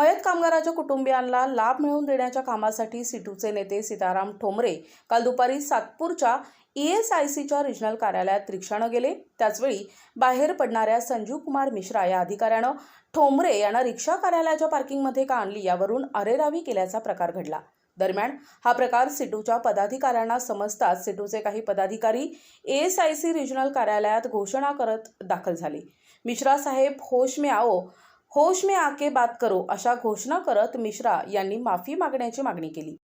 मयत कामगाराच्या कुटुंबियांना लाभ मिळवून देण्याच्या कामासाठी सिटूचे नेते सीताराम ठोंबरे काल दुपारी सातपूरच्या ई एस आय सीच्या रिजनल कार्यालयात रिक्षानं गेले. त्याचवेळी बाहेर पडणाऱ्या संजीव कुमार मिश्रा या अधिकाऱ्यानं ठोंबरे यांना रिक्षा कार्यालयाच्या पार्किंगमध्ये का आणली यावरून अरेरावी केल्याचा प्रकार घडला. दरम्यान हा प्रकार सिटूच्या पदाधिकाऱ्यांना समजताच सिटूचे काही पदाधिकारी एस आय सी रिजनल कार्यालयात घोषणा करत दाखल झाले. मिश्रा साहेब होश मे आओ होश में आके बात करो अशा घोषणा करत मिश्रा यांनी माफी मागण्याची मागणी केली.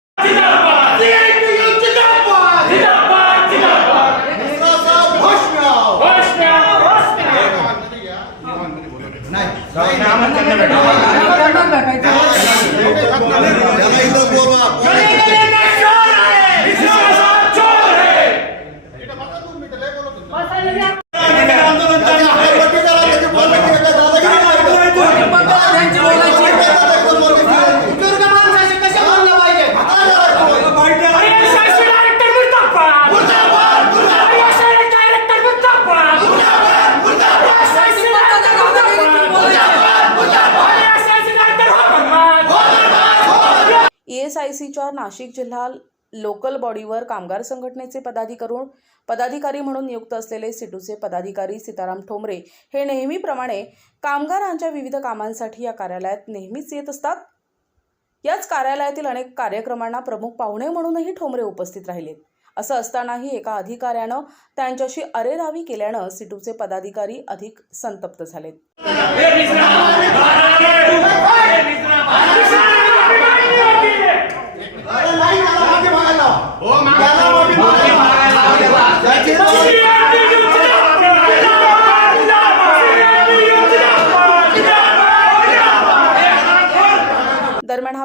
आय सीच्या नाशिक जिल्हा लोकल बॉडीवर कामगार संघटनेचे पदाधिकारी पदाधिकारी म्हणून नियुक्त असलेले सिटूचे पदाधिकारी सीताराम ठोंबरे हे नेहमीप्रमाणे कामगारांच्या विविध कामांसाठी या कार्यालयात नेहमीच येत असतात. याच कार्यालयातील अनेक कार्यक्रमांना प्रमुख पाहुणे म्हणूनही ठोंबरे उपस्थित राहिलेत. असं असतानाही एका अधिकाऱ्यानं त्यांच्याशी अरेरावी केल्यानं सिटूचे पदाधिकारी अधिक संतप्त झालेत.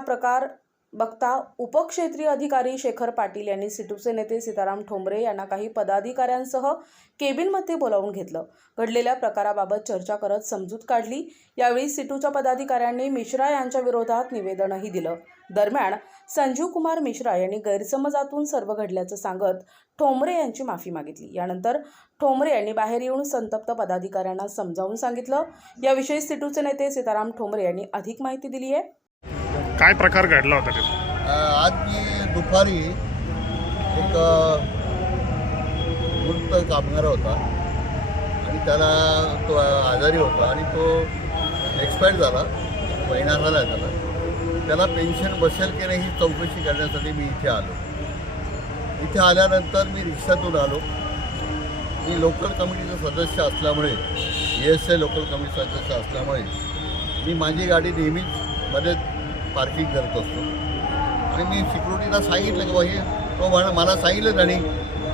प्रकार बघता उपक्षेत्रीय अधिकारी शेखर पाटील यांनी सिटूचे नेते सीताराम ठोंबरे यांना काही पदाधिकाऱ्यांसह केबिनमध्ये बोलावून घेतलं. घडलेल्या प्रकाराबाबत चर्चा करत समजूत काढली. यावेळी सिटूच्या पदाधिकाऱ्यांनी मिश्रा यांच्या विरोधात निवेदनही दिलं. दरम्यान संजीव कुमार मिश्रा यांनी गैरसमजातून सर्व घडल्याचं सांगत ठोंबरे यांची माफी मागितली. यानंतर ठोंबरे यांनी बाहेर येऊन संतप्त पदाधिकाऱ्यांना समजावून सांगितलं. याविषयी सिटूचे नेते सीताराम ठोंबरे यांनी अधिक माहिती दिली आहे. काय प्रकार घडला होता तिथे? आज मी दुपारी एक वृत्त मृत कामगार होता आणि त्याला तो आजारी होता आणि तो एक्सपायर झाला. महिना झाला. त्याला त्याला पेन्शन बसेल की नाही ही चौकशी करण्यासाठी मी इथे आलो. इथे आल्यानंतर मी रिक्षातून आलो. मी लोकल कमिटीचा सदस्य असल्यामुळे E S A local committee सदस्य असल्यामुळे मी माझी गाडी नेहमीच मध्ये पार्किंग करत असतो. आणि मी सिक्युरिटीला सांगितलं की बा हे तो म्हणा मला सांगितलं त्यांनी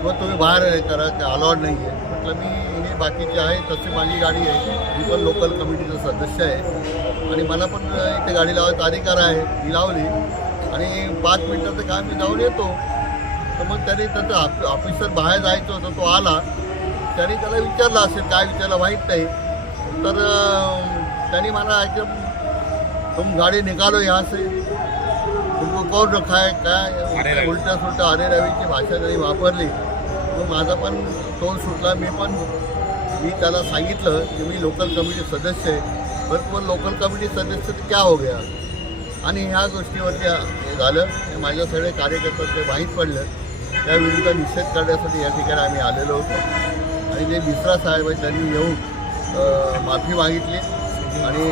मग तुम्ही बाहेर करा ते अलाउड नाही आहे. म्हटलं मी हे बाकीचे आहे तशी माझी गाडी आहे. मी पण लोकल कमिटीचा सदस्य आहे. आणि मला पण इथे गाडी लावायचा अधिकार आहे. मी लावली. आणि पाच मिनटाचं काम मी जाऊन येतो. तर मग त्याने त्याचं ऑफ ऑफिसर बाहेर जायचं होतं तो आला. त्याने त्याला विचारलं असेल काय विचारलं? माहीत नाही. तर त्याने त्यांनी मला एकदम तुम गाड़ी निकालो यहाँ से। तुमको कौन रखा है काय उलट्या सुलट्या अरे रवीची भाषा त्यांनी वापरली मग माझा पण तोल सुटला मी पण मी त्याला सांगितलं की मी लोकल कमिटी सदस्य आहे. पण पण लोकल कमिटी सदस्य क्या हो गया? आणि ह्या गोष्टीवरती हे झालं. हे माझ्या सगळे कार्यकर्ते ते माहीत पडलं. त्याविरुद्ध निषेध करण्यासाठी या ठिकाणी आम्ही आलेलो होतो. आणि जे मिश्रा साहेब आहेत त्यांनी येऊन माफी मागितली. आणि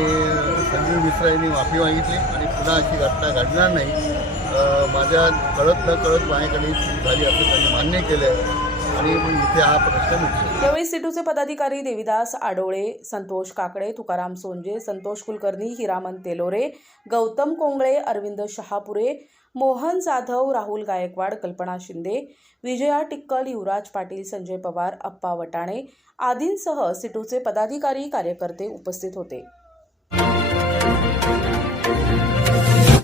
संजीव मिश्रा यांनी माफी मागितली आणि पुन्हा अशी घटना घडणार नाही. माझ्या कळत न कळत माझ्याकडे झाली असं त्यांनी मान्य केलं आहे. आणि मग इथे हा प्रश्न यावेळी सिटूचे पदाधिकारी देविदास आडोळे संतोष काकडे तुकाराम सोंजे संतोष कुलकर्णी हिरामन तेलोरे गौतम कोंगळे अरविंद शहापुरे मोहन जाधव राहुल गायकवाड कल्पना शिंदे विजया टिक्कल युवराज पाटील संजय पवार अप्पा वटाणे आदींसह सिटूचे पदाधिकारी कार्यकर्ते उपस्थित होते.